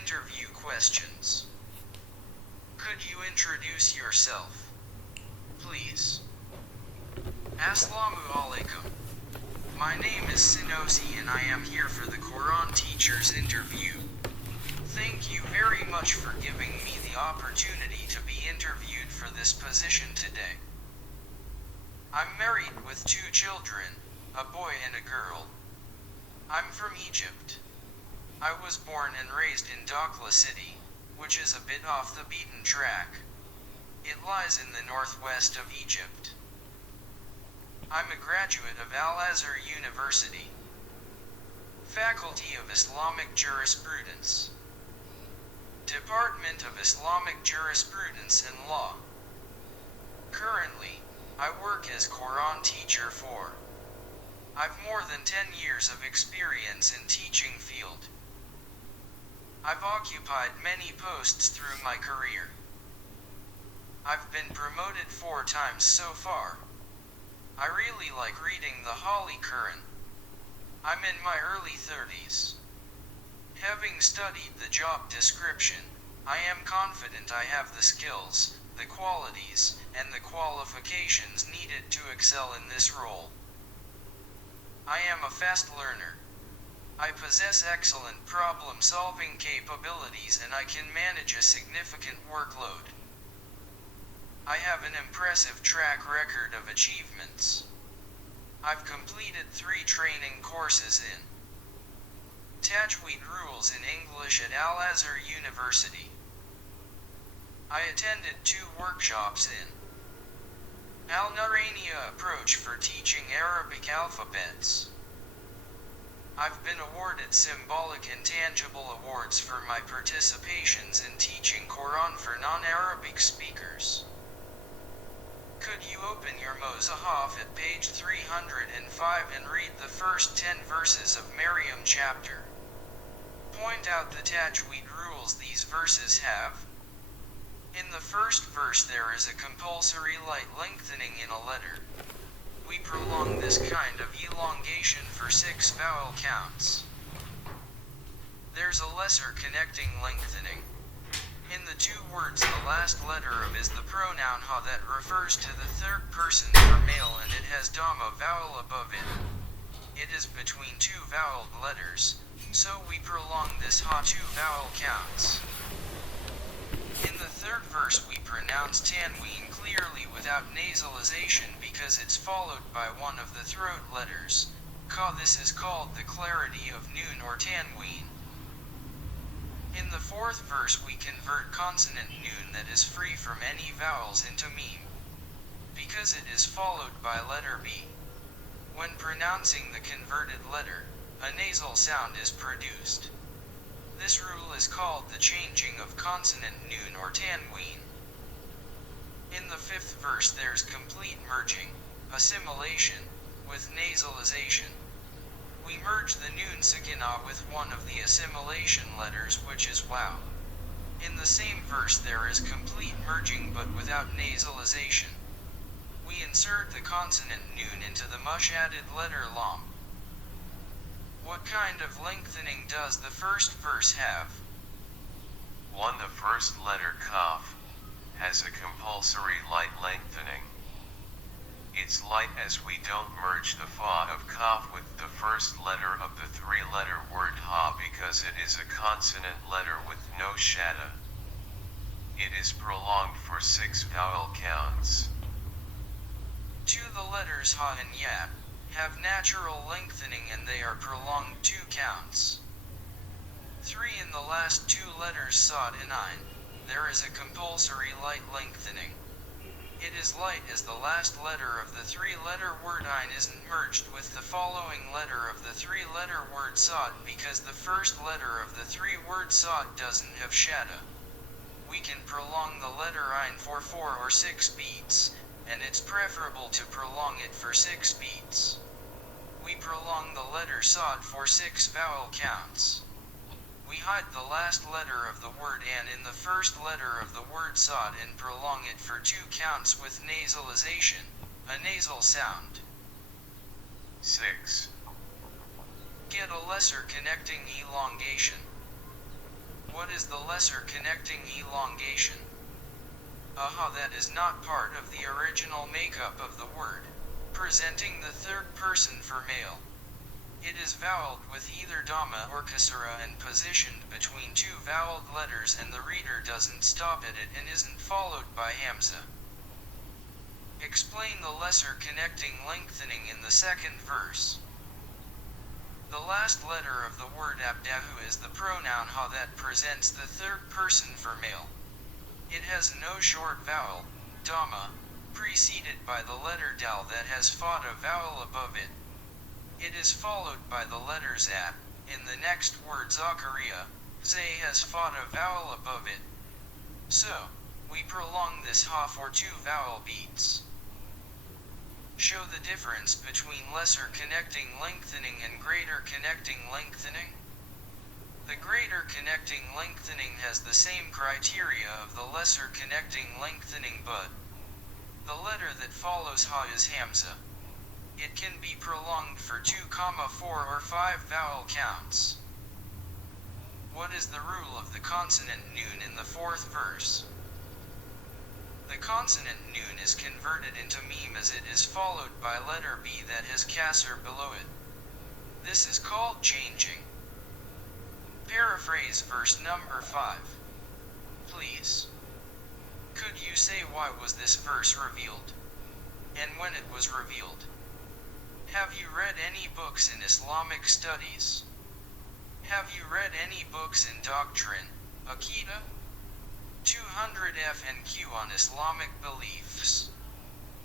interview questions. Could you introduce yourself, please? Assalamu alaikum. My name is Sinosi and I am here for the Qur'an teacher's interview. Thank you very much for giving me the opportunity to be interviewed for this position today. I'm married with 2 children, a boy and a girl. I'm from Egypt. I was born and raised in Dakhla City, which is a bit off the beaten track. It lies in the northwest of Egypt. I'm a graduate of Al-Azhar University, Faculty of Islamic Jurisprudence, Department of Islamic Jurisprudence and Law. Currently, I work as Qur'an teacher for. I've more than 10 years of experience in teaching field. I've occupied many posts through my career. I've been promoted 4 times so far. I really like reading the Holy Quran. I'm in my early 30s. Having studied the job description, I am confident I have the skills, the qualities, and the qualifications needed to excel in this role. I am a fast learner. I possess excellent problem-solving capabilities and I can manage a significant workload. I have an impressive track record of achievements. I've completed 3 training courses in Tajweed rules in English at Al-Azhar University. I attended 2 workshops in Al-Narania approach for teaching Arabic alphabets. I've been awarded symbolic and tangible awards for my participations in teaching Qur'an for non-Arabic speakers. Could you open your Mosahaf at page 305 and read the first 10 verses of Maryam chapter? Point out the Tajweed rules these verses have. In the first verse there is a compulsory light lengthening in a letter. We prolong this kind of elongation for 6 vowel counts. There's a lesser connecting lengthening. In the 2 words the last letter of is the pronoun ha that refers to the 3rd person for male and it has dhamma vowel above it. It is between 2 voweled letters, so we prolong this ha 2 vowel counts. In the 3rd verse we pronounce tanween clearly without nasalization because it's followed by one of the throat letters, ka. This is called the clarity of noon or tanween. In the 4th verse we convert consonant noon that is free from any vowels into meme, because it is followed by letter B. When pronouncing the converted letter, a nasal sound is produced. This rule is called the changing of consonant noon or tanween. In the 5th verse there's complete merging, assimilation, with nasalization. We merge the noon sakina with one of the assimilation letters which is wow. In the same verse there is complete merging but without nasalization. We insert the consonant noon into the mush added letter lam. What kind of lengthening does the first verse have? 1. The first letter kaf has a compulsory light lengthening. It's light as we don't merge the fa of kaf with the first letter of the 3-letter word ha because it is a consonant letter with no shadda. It is prolonged for 6 vowel counts. 2. The letters ha and ya have natural lengthening and they are prolonged 2 counts. 3. In the last 2 letters sad and ein, there is a compulsory light lengthening. It is light as the last letter of the 3-letter word ein isn't merged with the following letter of the 3-letter word sad because the first letter of the 3-word sad doesn't have shadda. We can prolong the letter ein for 4 or 6 beats, and it's preferable to prolong it for 6 beats. We prolong the letter sad for 6 vowel counts. We hide the last letter of the word an in the first letter of the word sad and prolong it for 2 counts with nasalization, a nasal sound. 6. Get a lesser connecting elongation. What is the lesser connecting elongation? Aha, that is not part of the original makeup of the word, presenting the third person for male. It is voweled with either dhamma or kasra and positioned between two voweled letters, and the reader doesn't stop at it and isn't followed by hamza. Explain the lesser connecting lengthening in the second verse. The last letter of the word abdahu is the pronoun ha that presents the third person for male. It has no short vowel, dhamma, preceded by the letter dal that has fought a vowel above it. It is followed by the letters at. In the next word Zakaria, zay has fought a vowel above it. So, we prolong this ha for two vowel beats. Show the difference between lesser connecting lengthening and greater connecting lengthening. The greater connecting lengthening has the same criteria of the lesser connecting lengthening, but the letter that follows ha is hamza. It can be prolonged for 2, 4 or 5 vowel counts. What is the rule of the consonant nun in the fourth verse? The consonant nun is converted into meme as it is followed by letter B that has kasr below it. This is called changing. Paraphrase verse number 5. Please. Could you say why was this verse revealed? And when it was revealed? Have you read any books in Islamic studies? Have you read any books in doctrine, Aqidah? 200 F&Q on Islamic beliefs.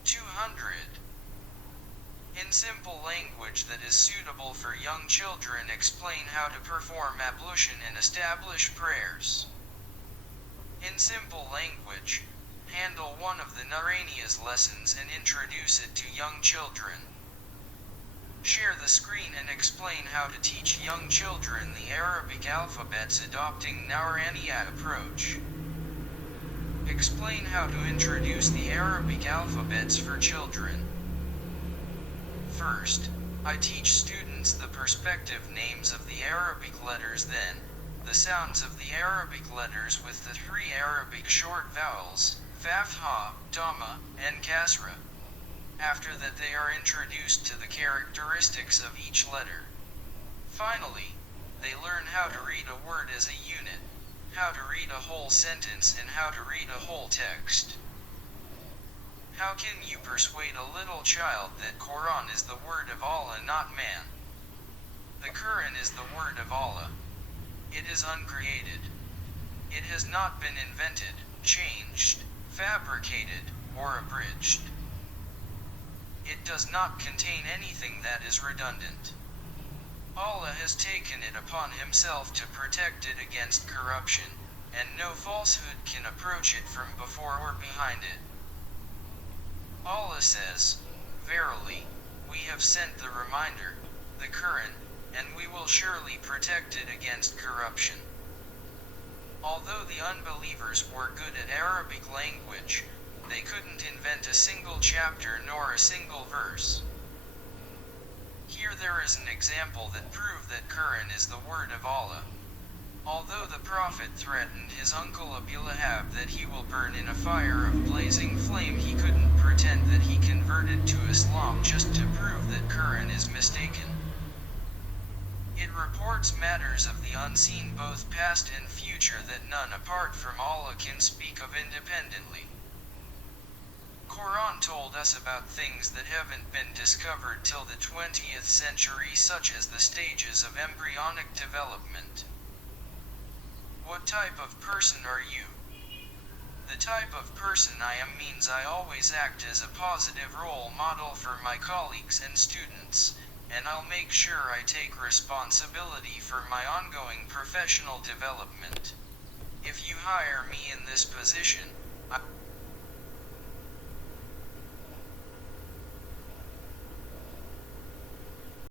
200. In simple language that is suitable for young children, explain how to perform ablution and establish prayers. In simple language, handle one of the Naraniya's lessons and introduce it to young children. Share the screen and explain how to teach young children the Arabic alphabets adopting Naraniya approach. Explain how to introduce the Arabic alphabets for children. First, I teach students the perspective names of the Arabic letters, then, the sounds of the Arabic letters with the 3 Arabic short vowels, fatha, dhamma, and kasra. After that, they are introduced to the characteristics of each letter. Finally, they learn how to read a word as a unit, how to read a whole sentence, and how to read a whole text. How can you persuade a little child that Qur'an is the word of Allah, not man? The Qur'an is the word of Allah. It is uncreated. It has not been invented, changed, fabricated, or abridged. It does not contain anything that is redundant. Allah has taken it upon himself to protect it against corruption, and no falsehood can approach it from before or behind it. Allah says, "Verily, we have sent the reminder, the Qur'an, and we will surely protect it against corruption." Although the unbelievers were good at Arabic language, they couldn't invent a single chapter nor a single verse. Here there is an example that proved that Qur'an is the word of Allah. Although the Prophet threatened his uncle Abu Lahab that he will burn in a fire of blazing flame, he couldn't pretend that he converted to Islam just to prove that Qur'an is mistaken. It reports matters of the unseen, both past and future, that none apart from Allah can speak of independently. Qur'an told us about things that haven't been discovered till the 20th century, such as the stages of embryonic development. What type of person are you? The type of person I am means I always act as a positive role model for my colleagues and students, and I'll make sure I take responsibility for my ongoing professional development. If you hire me in this position,